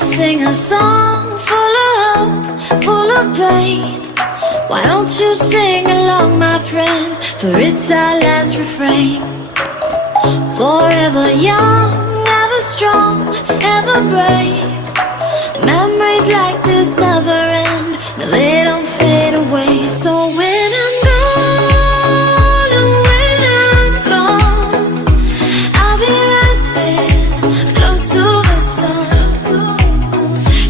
Sing a song full of hope, full of pain. Why don't you sing along, my friend? For it's our last refrain. Forever young, ever strong, ever brave. Memories like this never end. No, they don't fade away. So when I'm gone, oh, when I'm gone, I'll be right there, close to the sun.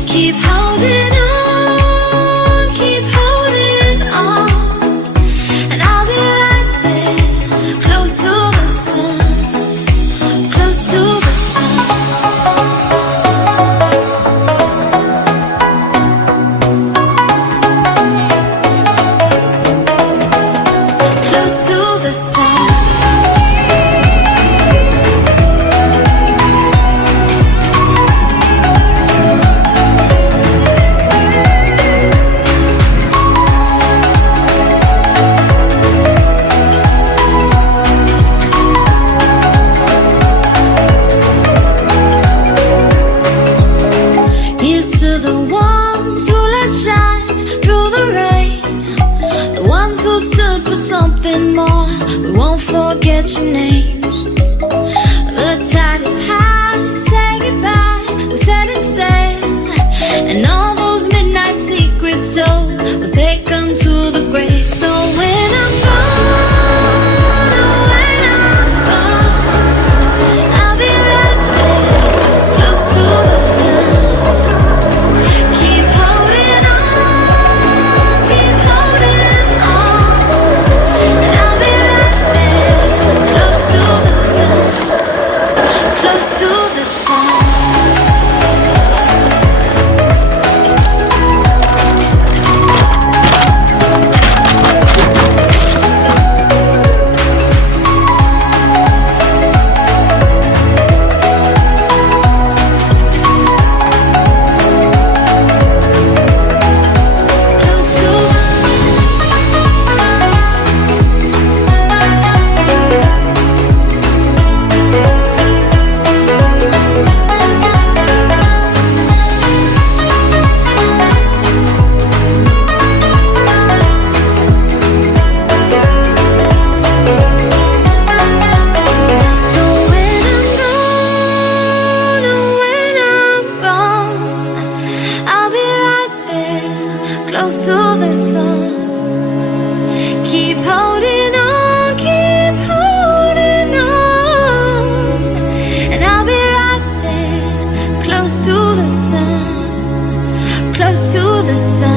Keep holding on, keep holding on, and I'll be right there, close to the sun, close to the sun. Close to the sun. Here's to the ones who let shine through the rain, the ones who stood for something more. We won't forget your names. The tide is high, say goodbye, we're setting sail, and all those midnight secrets told, we'll take them to the grave. So when I'm gone, oh, when I'm gone, I'll be right there, close to the sun. Keep holding on, keep holding on, and I'll be right there, close to the sun, close to the sun. Close to the sun. So when I'm gone, oh, when I'm gone, I'll be right there, close to the sun. Keep holding on, keep holding on, and I'll be right there, close to the sun, close to the sun.